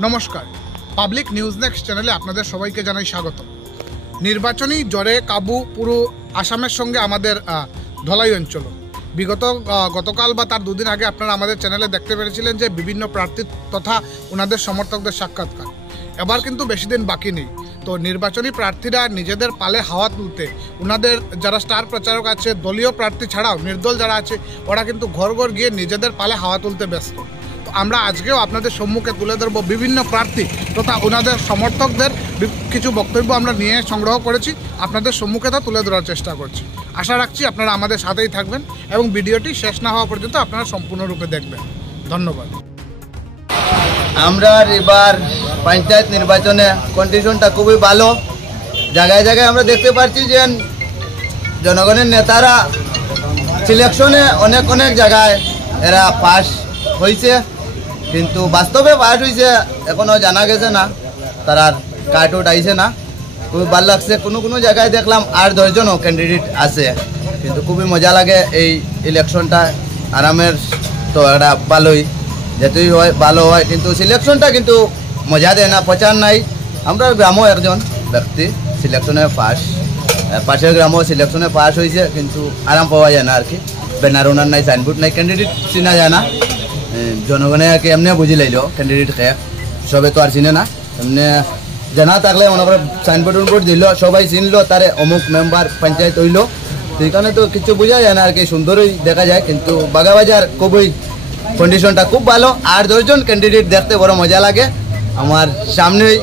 নমস্কার, public news next চ্যানেলে আপনাদের সবাইকে জানাই স্বাগত। নির্বাচনী জ্বরে কাবু পুরো আসামের সঙ্গে আমাদের ধলাই অঞ্চল। গতকাল বা তার দুদিন আগে আপনারা আমাদের চ্যানেলে দেখতে পেরেছিলেন যে বিভিন্ন প্রার্থী তথা ওনাদের সমর্থকদের সাক্ষাৎকার। এবার কিন্তু বেশি দিন বাকি নেই। তো নির্বাচনী প্রার্থীরা নিজেদের পালে হাওয়া তুলতে ওনাদের যারা স্টার প্রচারক আছে, দলীয় প্রার্থী ছাড়াও নির্দল যারা আছে, ওরা কিন্তু ঘর ঘর গিয়ে নিজেদের পালে হাওয়া তুলতে ব্যস্ত। তো আমরা আজকেও আপনাদের সম্মুখে তুলে ধরবো বিভিন্ন প্রার্থী তথা ওনাদের সমর্থকদের কিছু বক্তব্য আমরা নিয়ে সংগ্রহ করেছি, আপনাদের সম্মুখে তা তুলে ধরার চেষ্টা করছি। আশা রাখছি আপনারা আমাদের সাথেই থাকবেন এবং ভিডিওটি শেষ না হওয়া পর্যন্ত আপনারা সম্পূর্ণরূপে দেখবেন। ধন্যবাদ। আমরা এবার পঞ্চায়েত নির্বাচনে কন্ডিশনটা খুবই ভালো। জায়গায় জায়গায় আমরা দেখতে পাচ্ছি যে জনগণের নেতারা সিলেকশনে অনেক অনেক জায়গায় এরা পাস হয়েছে, কিন্তু বাস্তবে পাস হয়েছে এখনও জানা গেছে না, তারার কার্ড আউট আইছে না। খুবই ভালো লাগছে। কোনো কোনো জায়গায় দেখলাম 8-10 জনও ক্যান্ডিডেট আছে, কিন্তু খুবই মজা লাগে এই ইলেকশনটা। আরামের তো এটা ভালোই, যেতেই হয় ভালো হয়, কিন্তু সিলেকশনটা কিন্তু মজা দেয় না, প্রচার নাই। আমরা গ্রামও একজন ব্যক্তি সিলেকশনে পাশের গ্রামও সিলেকশনে পাস হয়েছে, কিন্তু আরাম পাওয়া যায় না আর কি। ব্যানার ওনার নাই, সাইনবোর্ড নাই, ক্যান্ডিডেট চিনা যায় না। জনগণে আর কি এমনি বুঝি লাইল ক্যান্ডিডেট খেয়ে, সবে তো আর চিনে না। এমনি জানা থাকলে মনে করে সাইনবোর্ড দিল, সবাই চিনলো তারে অমুক মেম্বার পঞ্চায়েত হইল, সেইখানে তো কিছু বোঝা যায় না আর কি। সুন্দরই দেখা যায়, কিন্তু বাগাবাজার খুবই কন্ডিশনটা খুব ভালো। 8-10 জন ক্যান্ডিডেট দেখতে বড় মজা লাগে। আমার সামনেই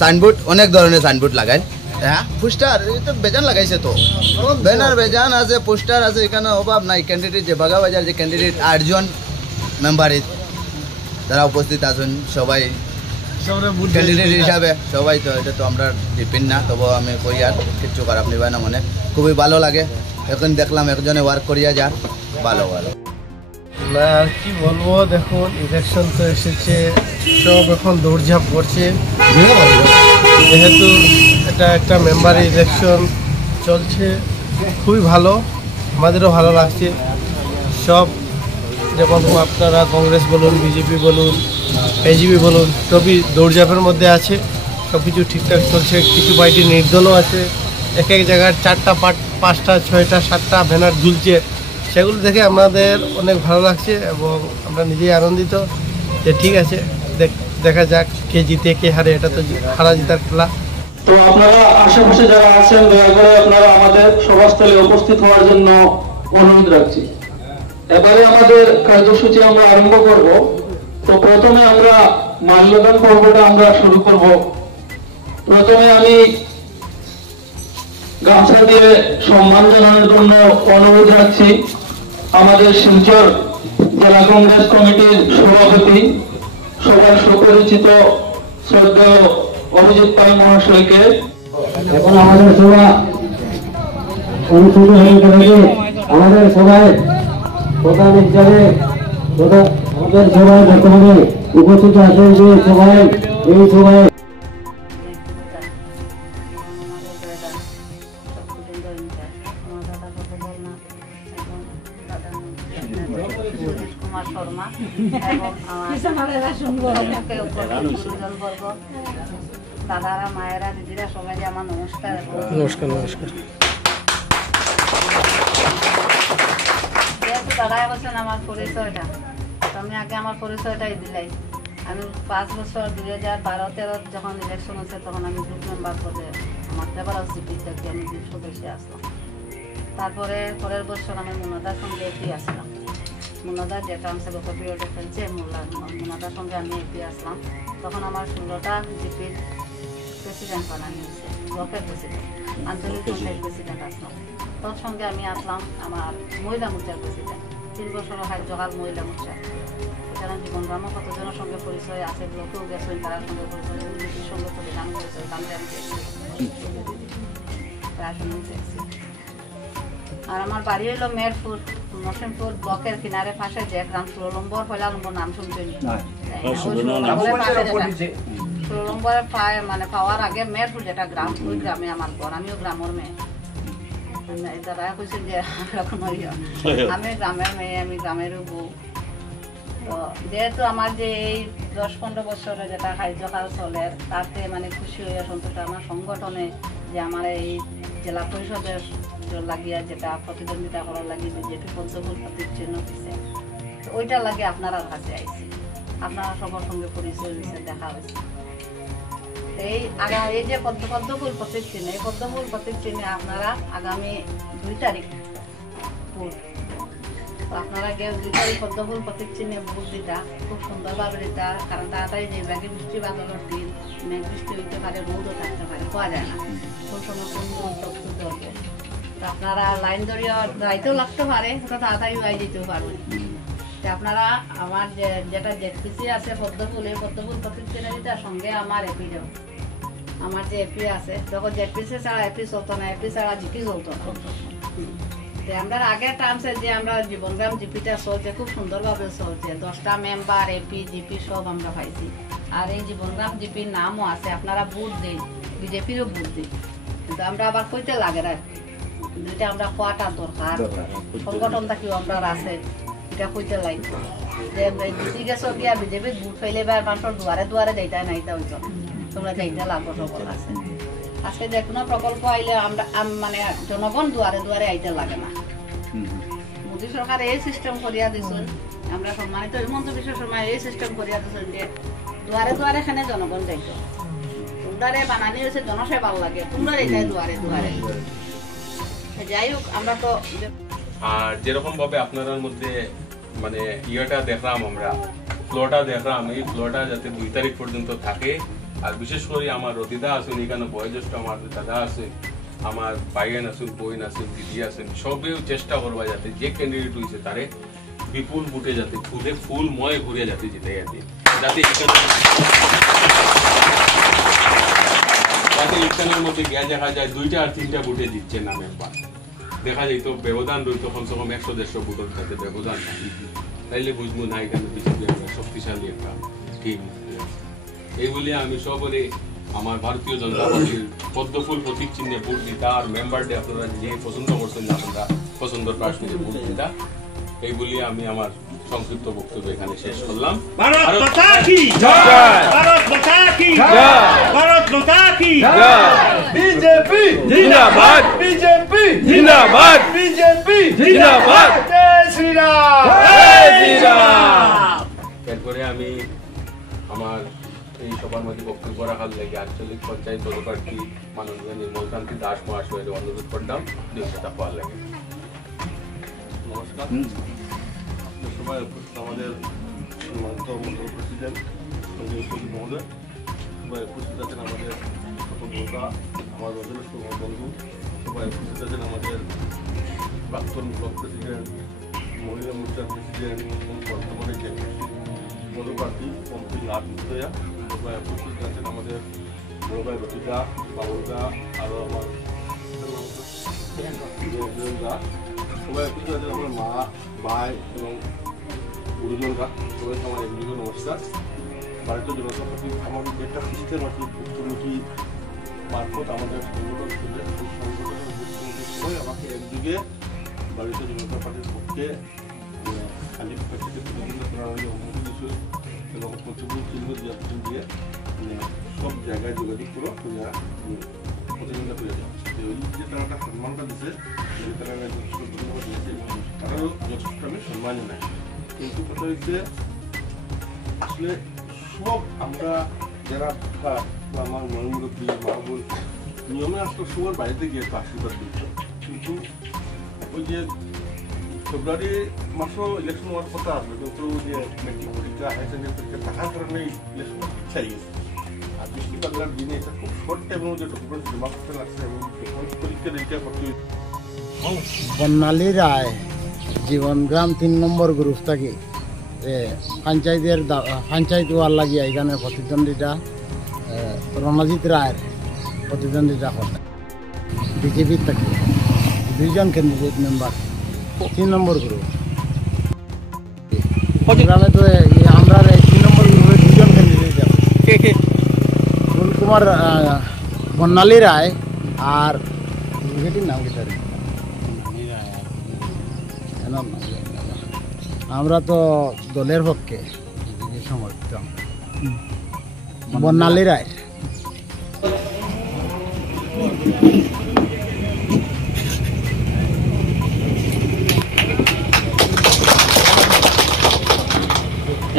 সাইনবোর্ড, অনেক ধরনের সাইনবোর্ড লাগায়। হ্যাঁ, পোস্টার তো বেজান লাগাইছে, তো ব্যানার বেজান আছে, পোস্টার আছে, এখানে অভাব নাই। ক্যান্ডিডেট যে বাগাবাজার যে ক্যান্ডিডেট 8 জন মেম্বার যারা উপস্থিত আছেন সবাই ক্যান্ডিডেট হিসাবে সবাই, তো এটা তো আমরা ডিপেন্ড না, তবু আমি কই আর কিচ্ছু খারাপ নিবাই না মনে। খুবই ভালো লাগে। এখন দেখলাম একজনে ওয়ার্ক করিয়া যার ভালো ভালো না, আর কি বলবো। দেখুন, ইলেকশন তো এসেছে, সব এখন দৌড়ঝাঁপ করছে, যেহেতু এটা একটা মেম্বারের ইলেকশন চলছে। খুবই ভালো, আমাদেরও ভালো লাগছে। সব যেমন আপনারা কংগ্রেস বলুন, বিজেপি বলুন, এজিপি বলুন, সবই দৌড়ঝাঁপের মধ্যে আছে, সব কিছু ঠিকঠাক চলছে। কিছু পার্টি নির্দলও আছে, এক এক জায়গায় 4টা 5টা 6টা 7টা ব্যানার ঝুলছে। সেগুলো দেখে আমাদের অনেক ভালো লাগছে এবং আমরা নিজেই আনন্দিত যে ঠিক আছে, দেখা যাক কে জিতে কে হারে, এটা তো হারা জিতার খেলা। তো আপনারা আশেপাশে যারা আছেন, দয়া করে আপনারা আমাদের সভাস্থলে উপস্থিত হওয়ার জন্য অনুরোধ রাখছি। এবারে আমাদের কার্যসূচি আমরা আরম্ভ করব। তো প্রথমে আমরা মাল্যদান পর্বটা আমরা শুরু করব। প্রথমে আমি গামছা দিয়ে সম্মান জানানোর জন্য অনুরোধ রাখছি আমাদের শিলচর জেলা কংগ্রেস কমিটির সভাপতি, সবার সুপরিচিত শ্রদ্ধেয় অভিজিৎ পাল মহাশয়কে। এখন আমাদের সভা অনুষ্ঠিত হয়ে গেছে। আমাদের সভায় প্রধান হিসাবে আমাদের সভায় বর্তমানে উপস্থিত আছেন যে সভায় এই সভায় দাদারা, মায়েরা, দিদিরা, সবাই আমার নমস্কার। নমস্কার। নমস্কার। যেহেতু দাদাই বলছেন আমার পরিচয়টা, আমি আগে আমার পরিচয়টাই দিলাই। আমি 5 বছর 2012-13 যখন ইলেকশন হচ্ছে, তখন আমি গ্রুপ মেম্বার পদে আমার লেবার জিপি থেকে আমি গ্রুপ সদস্য আসলাম। তারপরে পরের বছর আমি মুনাদার সঙ্গে এপি আসলাম। মুনাদার যে কাউন্সিল পিরিয়ডে ফেলছে, মুনাদার সঙ্গে আমি এপি আসলাম। তখন আমার 16টা জিপির প্রেসিডেন্ট বানানো হয়েছে, ব্লকের প্রেসিডেন্ট, আঞ্চলিক পঞ্চায়েত প্রেসিডেন্ট আসলাম। তোর সঙ্গে আমি আসলাম আমার মহিলা মোর্চার প্রেসিডেন্ট, 3 বছর জহাল মহিলা মোর্চা। এখানে জীবন গ্রামও কতজনের সঙ্গে পরিচয় আছে, ব্লকেও গেছেন, তার সঙ্গে পরিচয়, দিদির সঙ্গে তো গান পরিচয়, গানকে আমি প্রায় সঙ্গে দেখছি। আর আমার বাড়ি হইল মেরপুর, নরসিংপুর ব্লকের কিনারে পাশে যে গ্রাম সুরলম্বর, পয়লালম্বর নাম শুনছেন? সুরলম্বরের মানে পাওয়ার আগে মেরপুর যেটা গ্রাম, ওই গ্রামে আমার ঘর। আমিও গ্রামের মেয়ে। দাদা কইছেন যে আমি গ্রামের মেয়ে, আমি গ্রামের বউ। তো যেহেতু আমার যে এই 10-15 বছরে যেটা কার্যকাল চলে তাতে মানে খুশি হয়ে সন্তোষ আমার সংগঠনে যে আমার এই জেলা পরিষদের লাগিয়া যেটা প্রতিদ্বন্দ্বিতা করার লাগে বিজেপি পদ্মফুল প্রতীক চিহ্ন দিচ্ছে, তো ওইটা লাগে আপনারা কাছে আইছি, আপনারা সবার সঙ্গে পরিচয় হয়েছে, দেখা হয়েছে। এই যে পদ্মফুল প্রতীক চিহ্ন, এই পদ্মফুল প্রতীক চিহ্নে আপনারা আগামী 2 তারিখ ভোট, তো আপনারা গিয়ে 2 তারিখ পদ্মফুল প্রতীক চিহ্নে ভোট দিতা খুব সুন্দরভাবে দিতা, কারণ তাড়াতাড়ি যে ব্যাগে বৃষ্টি বাদলের দিন মেঘ বৃষ্টি হইতে পারে, রোদও থাকতে পারে, পাওয়া যায় না, কোন সময় কোন প্রস্তুত হবে, তো আপনারা লাইন ধরিয়ে যাইতেও লাগতে পারে, ওটা তাড়াতাড়ি উড়াই দিতেও পারবেন। আপনারা আমার যেটা জেডপিসি আছে পদ্মফুল, এই পদ্মফুল প্রতীক চিহ্ন দিতার সঙ্গে আমার এপিও, আমার যে এপি আছে, যখন জেডপিসি ছাড়া এপি চলতো না, এপি ছাড়া জিপি চলতো না। আমরা আগের টার্মসে যে আমরা জীবনগ্রাম জিপিটা চলছে খুব সুন্দরভাবে চলছে, 10টা মেম্বার এপি জিপি সব আমরা পাইছি। আর এই জীবনগ্রাম জিপির নামও আছে, আপনারা ভোট দিন, বিজেপিরও ভোট দিন, কিন্তু আমরা আবার কইতে লাগে না, কিন্তু এটা আমরা খোয়াটা দরকার, সংগঠনটা কেউ আমরা আছে এটা কইতে লাগে যে জিপি গেছো গিয়া বিজেপির ভোট পাইলে বা মানুষের দুয়ারে দুয়ারে যাইতে নাইতে হইতো, তোমরা যাইতে লাগবো সকল আছে। আজকে যে কোনো প্রকল্প আইলে আমরা মানে জনগণ দুয়ারে দুয়ারে আইতে লাগে না। মোদী সরকার এই সিস্টেম করিয়া দিছেন, আমরা সম্মানিত হিমন্ত বিশ্ব শর্মা এই সিস্টেম করিয়া দিছেন যে দুয়ারে দুয়ারে এখানে জনগণ যাইতো, তোমরা বানানি হয়েছে জনসেবার লাগে, তোমরা যাইতে দুয়ারে দুয়ারে। যাই হোক, আমরা তো আর যেরকম ভাবে আপনার মধ্যে মানে ইয়েটা দেখলাম, আমরা ফ্লোটা দেখলাম, এই ফ্লোটা যাতে 2 তারিখ পর্যন্ত থাকে। আর বিশেষ করে আমার রতিদা আছেন, এখানে বয়োজ্যেষ্ঠ আমার দাদা আছে, আমার ভাইয়েন আছেন, বোন আছেন, দিদি আছেন, সবেও চেষ্টা করবা যাতে যে ক্যান্ডিডেট হয়েছে তারে বিপুল বুটে যাতে ফুলময় ঘুরে যাতে জিতে যাতে ইলেকশনের মধ্যে গিয়া দেখা যায় 2টা আর 3টা বুটে দিচ্ছে না মেম্বার, দেখা যাইত ব্যবধান রইত কমসে কম 100-150 বুটের সাথে ব্যবধান, তাইলে বুঝবো না এখানে বিজেপি শক্তিশালী একটা টিম। এই বলে আমি সবরে আমার ভারতীয় জনতা পার্টির পদ্মফুল প্রতীক চিহ্নে ভোট দিতা, আর মেম্বার ডে আপনারা যে পছন্দ করছেন আপনারা পছন্দের প্রার্থীকে ভোট দিতা, এই বলে আমি আমার সংক্ষিপ্ত বক্তব্য এখানে শেষ করলাম। ভারত মাতা কি জয়, ভারত মাতা কি জয়, ভারত মাতা কি জয়, বিজেপি জিন্দাবাদ, বিজেপি জিন্দাবাদ, বিজেপি জিন্দাবাদ, জয় শ্রীরাম, জয় শ্রীরাম। এরপরে আমি আমার এই সবার মধ্যে বক্তব্য রাখার লাগে আঞ্চলিক পঞ্চায়েত পদপ্রার্থী মাননীয় নির্মলকান্তি দাস মহাশয়ের অনুরোধ করলাম নিয়োগটা পাওয়ার লাগে। নমস্কার, সবাই উপস্থিত আমাদের সম্মানিত মন্ডল প্রেসিডেন্ট সঞ্জয় সজিব মহোদয়, সবাই উপস্থিত আছেন আমাদের বন্ধুরা, আমার বন্ধু বন্ধু, সবাই উপস্থিত আছেন আমাদের প্রাক্তন ব্লক প্রেসিডেন্ট, মহিলা মোর্চার প্রেসিডেন্ট, বর্তমানে পদপ্রার্থী পম্পি নাথ মুদয়া, সবাই উপস্থিত আছেন আমাদের বড় ভাই রতিদা, বাবুদা, আরও আমার দা, সবাই উপস্থিত আছেন আমার মা, ভাই এবং গুরুজনরা, সবাইকে আমার একদিকে নমস্কার। ভারতীয় জনতা পার্টি আমাদের যে একটা সিস্টেম আছে ভোটকমিটি মারফত আমাদের সংগঠন খুলে, সেই সংগঠনের ভোটকমিটির সবাই আমাকে একদিকে ভারতীয় জনতা পার্টির পক্ষে খালি প্যাকেটে প্রতিযোগিতা করার অনুমতি দিয়েছিল এবং প্রতিযোগী চিহ্ন দিয়ে সব জায়গায় যোগাযোগ করো প্রতিযোগিতা করে দেওয়া। এই যে তারা একটা সম্মানটা দিচ্ছে, তারা যথেষ্ট ধন্যবাদ দিয়েছে এবং তারাও যথেষ্ট আমি সম্মান জানাই। কিন্তু কথা হচ্ছে আসলে সব আমরা যারা আমার মহিমুরব্বী মা বোন নিয়মে আসলে সবার বাড়িতে গিয়ে একটা আশীর্বাদ দিত, কিন্তু ওই যে ফেব্রুয়ারি মাসও ইলেকশন হওয়ার কথা আসবে, কিন্তু যে মেট্রিক পরীক্ষা হায়ার সেকেন্ডারি পরীক্ষা থাকার কারণে ইলেকশন পিছিয়ে গেছে। আর বৃষ্টি বাদলার দিনে এটা খুব শর্ট টাইমের মধ্যে ডকুমেন্ট জমা করতে লাগছে এবং পরীক্ষা নিরীক্ষা করতে বর্ণালী রায় জীবনগ্রাম 3 নম্বর গ্রুপ থেকে পঞ্চায়েত হওয়ার লাগিয়া এখানে প্রতিদ্বন্দ্বিতা রণজিৎ রায়ের প্রতিদ্বন্দ্বিতা করতে বিজেপির থেকে 2 জন ক্যান্ডিডেট মেম্বার 3 নম্বর গ্রুপ গ্রামে। তো আমরা 3 নম্বর গ্রুপে 2 জন ক্যান্ডিডেট আছে, ফুলকুমার বর্ণালী রায় আর নাম কি আমরা তো দলের পক্ষে বিজেপি সমর্থিত বর্ণালী রায়।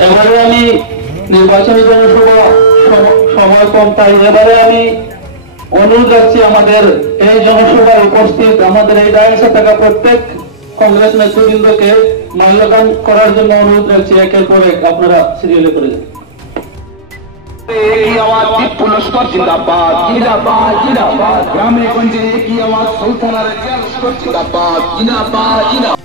এবারে আমি নির্বাচনী জনসভা সময় কম, তাই এবারে আমি অনুরোধ রাখছি আমাদের এই জনসভায় উপস্থিত আমাদের এই ডায়াসে থাকা প্রত্যেক কংগ্রেস নেতৃবৃন্দকে মাল্যদান করার জন্য অনুরোধ রাখছি। একের পর এক আপনারা সিরিয়ালে করে যান। जिंदाबाद जिंदाबाद जिंदाबाद ग्रामे गंजे एक ही आवाज सुल्ताना जिंदाबाद जिंदाबाद जिंदाबाद।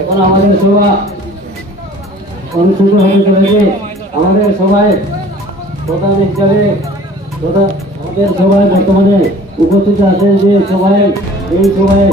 এখন আমাদের সভা অনুষ্ঠিত হয়ে চলেছে। আমাদের সভায় প্রধান হিসাবে আমাদের সভায় বর্তমানে উপস্থিত আছেন যে সভায় এই সভায়